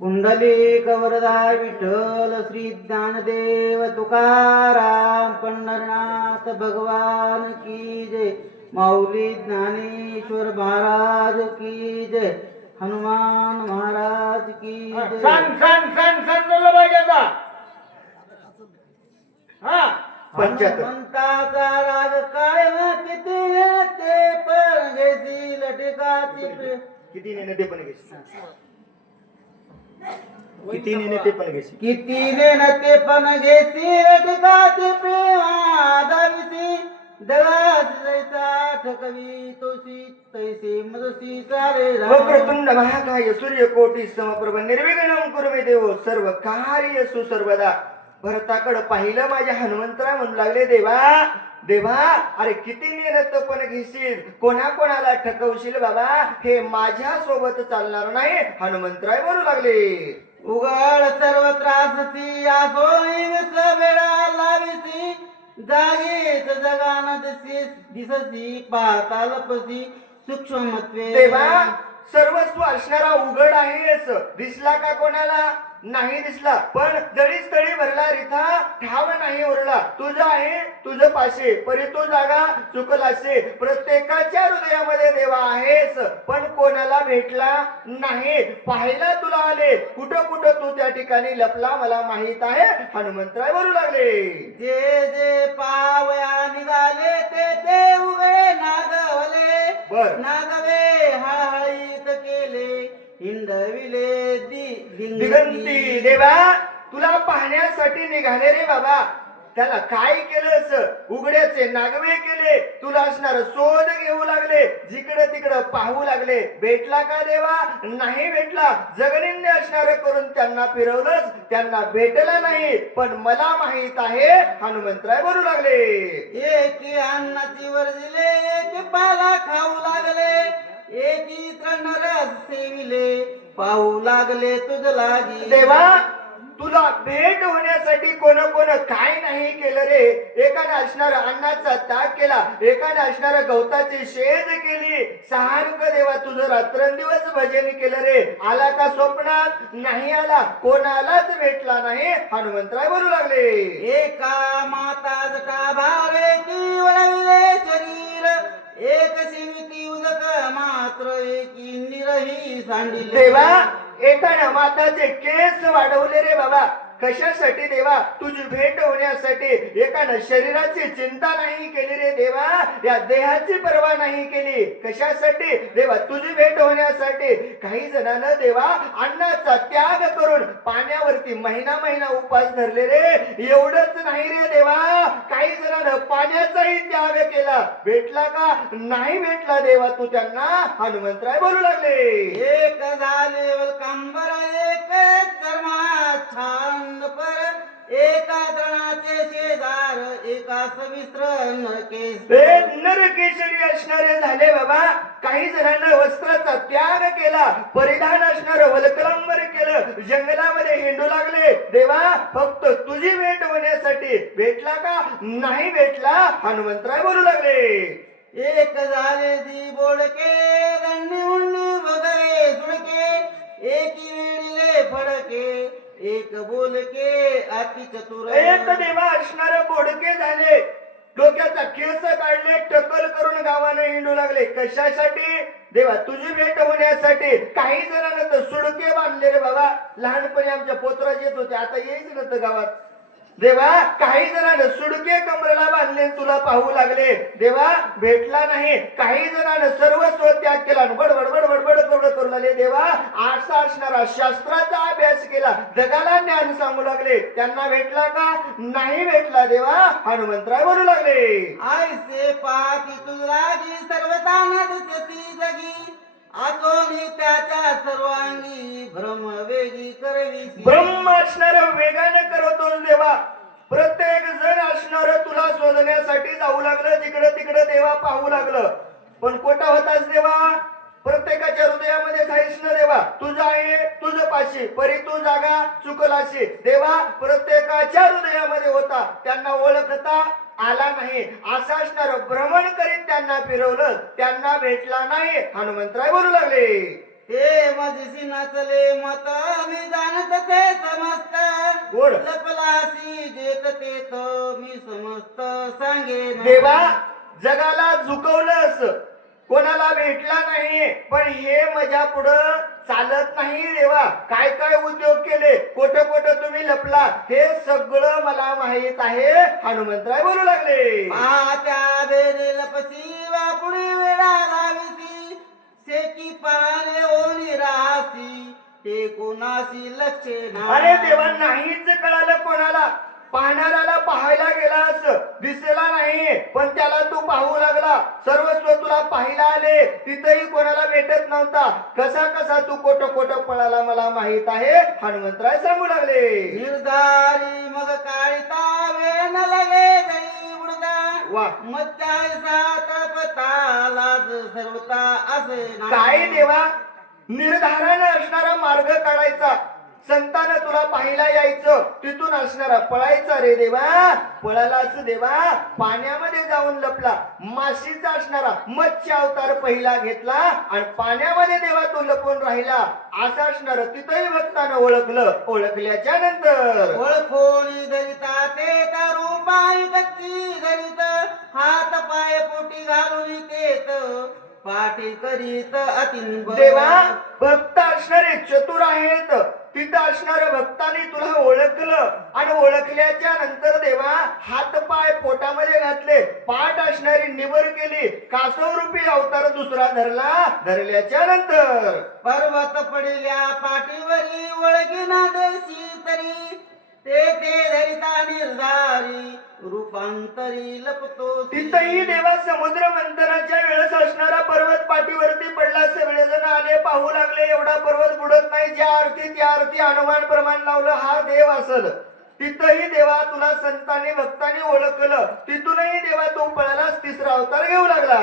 पुंडलिक वरदा विठ्ठल श्री ज्ञानदेव तुकाराम पंढरनाथ भगवान की जय। माऊली ज्ञानेश्वर महाराज की जय। हनुमान महाराज की जय। सांग बोललं पाहिजे आता. हा हनुमंताचा राग काय ना किती ते पण घेतील टिकाची किती नेणे ते पण घेशील. किती नेणे ते पण घेशील. किती नेते पण घेतील टिकाची प्रेमा दाविसी दळास जैसा ठकवी तोसी तैसे मदसी सारे वक्रतुंड महाकाय सूर्यकोटी समप्रभ निर्विघ्नं कुरु मे देव सर्व कार्यसु सर्वदा. भरताकडे पाहिलं माझ्या हनुमंतरा म्हणू लागले देवा देवा अरे किती निरत पण घेशील कोणाकोणाला ठकवशील बाबा हे माझ्या सोबत चालणार नाही. हनुमंतराय बोलू लागले उघड सर्व त्राससी आसोई विस वेळा लाविसी जागीच जगान दिससी पातालपसी सूक्ष्मत्वे देवा सर्वस्व असणारा उघड आहेस. दिसला का कोणाला नाही दिसला पण जळी स्थळी भरला रिथा ठाव नाही उरला. तुझं आहे तुझं पाशे परी तो जागा चुकलासे. प्रत्येकाच्या हृदयामध्ये देवा आहेस पण कोणाला भेटला नाही. पाहायला तुला आले कुठं कुठं तू त्या ठिकाणी लपला मला माहित आहे. हनुमंतराय बोलू लागले जे जे पावया निघाले ते ते उभे नागवले बर नागवे हळहळीत केले हिंडविले दिगंती. देवा तुला पाहण्यासाठी निघाले रे बाबा त्याला काय केलं उघड्याचे नागवे केले. तुला असणार शोध घेऊ लागले जिकडे तिकडे पाहू लागले. भेटला का देवा नाही भेटला. जगनिंदे असणार करून त्यांना फिरवलंच त्यांना भेटला नाही पण मला माहित आहे. हनुमंतराय बोलू लागले एकी अन्नाची वर दिले एक पाला खाऊ लागले एकी नरस सेविले पाहू लागले तुझ लागी. देवा तुला भेट होण्यासाठी कोण कोण काय नाही केलं रे. एकाने असणार अन्नाचा त्याग केला एकाने असणार गवताची शेज केली. सारख देवा तुझं रात्रंदिवस भजन केलं रे. आला का स्वप्नात नाही आला कोणालाच भेटला नाही. हनुमंतराय बोलू लागले एका माता जटा भारे की वळविले शरीर एक शिविती उदक मात्र एकी निरही सांडिले. देवा एकाने माताचे केस वाढवले रे बाबा कशासाठी देवा तुझी भेट होण्यासाठी. एकानं शरीराची चिंता नाही केली रे देवा या देहाची पर्वा नाही केली कशासाठी देवा तुझी भेट होण्यासाठी. काही जणांना देवा अन्नाचा त्याग करून पाण्यावरती महिना महिना उपास धरले रे. एवढंच नाही रे देवा काही जणांना पाण्याचाही त्याग केला. भेटला का नाही भेटला देवा तू त्यांना. हनुमंतराय बोलू लागले एक झाले कंबर एक कर्मा छान पर एका द्रणाचे शेजार एका सविस्त्र नरकेशरी असणारे झाले बाबा. काही जणांना वस्त्राचा त्याग केला परिधान असणार वलकलंबर केलं जंगलामध्ये हिंडू लागले. देवा फक्त तुझी भेट होण्यासाठी. भेटला का नाही भेटला. हनुमंतराय बोलू लागले एक झाले दी बोडके दंडी मुंडी वगैरे सुडके एकी वेळीले फडके एक बोलके अति चतुर. एक देवा असणारे बोडके झाले डोक्याचा केस काढले टक्कल करून गावाने हिंडू लागले कशासाठी देवा तुझी भेट होण्यासाठी. काही जणांना तर सुडके बांधले रे बाबा. लहानपणी आमच्या पोत्रात येत होते आता येईच नव्हतं गावात. देवा काही जणांना सुडके कमरेला बांधले तुला पाहू लागले. देवा भेटला नाही. काही जणांना सर्वस्व त्याग केला बडबड बडबड बडबड करू लागले. देवा असा असणारा शास्त्राचा अभ्यास केला जगाला ज्ञान सांगू लागले. त्यांना भेटला का नाही भेटला देवा. हनुमंतराय बोलू लागले आयसे पाकी तुझलागी सर्वताना दिसती जगी आतोनी त्याच्या सर्वांगी भ्रम वेगी करवी. ब्रह्म असणार वेगाने करतो देवा. प्रत्येक जण असणार तुला शोधण्यासाठी जाऊ लागलं जिकडे तिकडे देवा पाहू लागलं पण कोटा होताच देवा. प्रत्येकाच्या हृदयामध्ये जाईस ना देवा तुझं आहे तुझं पाशी परी तू जागा चुकलाशी. देवा प्रत्येकाच्या हृदयामध्ये होता त्यांना ओळखता आला नाही. असं असणार भ्रमण करीत त्यांना फिरवलं त्यांना भेटला नाही. हनुमंतराय बोलू लागले ते माझी नाचले मत मी जाणत ते समस्त गोड. लपलासी देत ते मी समस्त सांगे देवा जगाला झुकवलंस, कोणाला भेटला नाही, पण हे माझ्या पुढं चालत नाही देवा. काय काय उद्योग केले, कोठं कोठं तुम्ही लपला, हे सगळं मला माहित आहे. हनुमंतराय बोलू लागले. त्या बेरे लपसी वापुडी वेळा लाविसी शेकी पाने ओनी रासी ते कोणाशी लक्ष नाही. अरे देवा नाहीच कळालं कोणाला. पाहणाऱ्याला पाहायला गेलास दिसला नाही, पण त्याला तू पाहू लागला. सर्वस्व तुला पाहायला आले, तिथेही कोणाला भेटत नव्हता. कसा कसा तू कोट कोट पळाला मला माहित आहे. हनुमंतराय सांगू लागले. निर्धारी मग काळीता वेन लगे जरी उडता वा. मच्चायसा तपता लाज सर्वता असे नाही. काय देवा निर्धारानं असणारा मार्ग काढायचा. संतानं तुला पाहायला यायचं, तिथून असणारा पळायचा रे देवा. पळालाच देवा, पाण्यामध्ये जाऊन लपला. माशीचा असणारा मत्स्य अवतार पहिला घेतला आणि पाण्यामध्ये देवा तो लपून राहिला. असं असणार तिथंही भक्तानं ओळखलं. ओळखल्याच्या नंतर ओळखोनी धरिता ते रूपाई कच्ची धरित हात पाय पोटी घालून तेत पाठी करीत अतिनिंब. देवा भक्त असणारे चतुर आहेत. तिथं असणाऱ्या भक्तांनी तुला ओळखलं आणि ओळखल्याच्या नंतर देवा हात पाय पोटामध्ये घातले. पाठ असणारी निबर केली. कासव रूपी अवतार दुसरा धरला. धरल्याच्या नंतर पर्वत पडल्या पाठीवरी ओळखीना देशी तरी ते धरिता निर्धारी रूपांतरी लपतो. तिथंही देवा समुद्र मंथनाच्या वेळेस असणारा पर्वत पाठीवरती पडला. सगळेजण आले, पाहू लागले. एवढा पर्वत बुडत नाही. ज्या अर्थी त्या अर्थी अनुमान प्रमाण लावलं हा देव असल. तिथंही देवा तुला संतांनी भक्तांनी ओळखलं. तिथूनही देवा तो पळालाच तिसरा अवतार घेऊ लागला.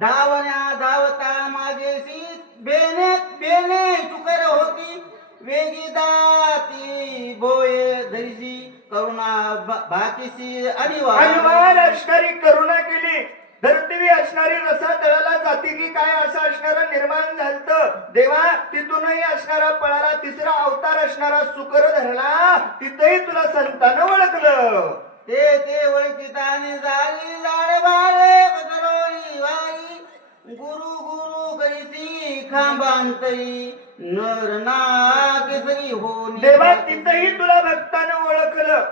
धावण्या धावता मागेशी बेने बेने चुकर होती वेगी दाती भोये धरिशी करुणा भाकीशी अनुमान असणारी करुणा केली. धरतीवी असणारी रसा तळाला जाती की काय असं असणारं निर्माण झालं. देवा तिथूनही असणारा पळाला. तिसरा अवतार असणारा सुकर धरला. तिथंही तुला संतानं ओळखलं. ते ओळखीताने झाली जाड बाळे बदरोळी वारी गुरु गुरु करीती खांबांतरी नर ना केसरी होनी. देवा तिथंही तुला भक्तानं ओळखलं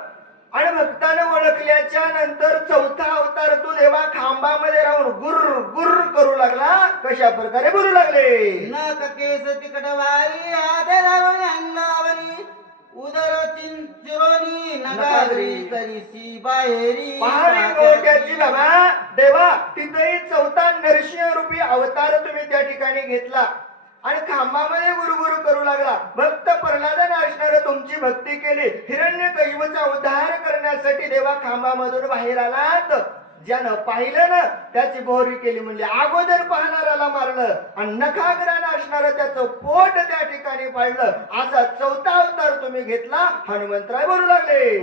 आणि भक्तानं ओळखल्याच्या नंतर चौथा अवतार तू देवा खांबामध्ये राहून गुर गुर करू लागला. कशा प्रकारे बोलू लागले. नक केस तिकट वारी आधे धरून अंगावरी उदर चिरोनी नगागरी करीसी बाहेरी पहाडी गोट्याची बाबा. देवा तिथेही चौथा नरसिंह रूपी अवतार तुम्ही त्या ठिकाणी घेतला आणि खांबामध्ये गुरुगुरु करू लागला. भक्त प्रल्हादाने असणारं तुमची भक्ती केली. हिरण्यकशिपूचा उद्धार करण्यासाठी देवा खांबामधून बाहेर आलात. ज्यानं पाहिलं ना त्याची बोहरी केली. म्हणजे अगोदर पाहणाऱ्याला मारलं आणि नखाग्रानं असणारं त्याचं पोट त्या ठिकाणी पाडलं. असा चौथा अवतार तुम्ही घेतला. हनुमंतराय बोलू लागले.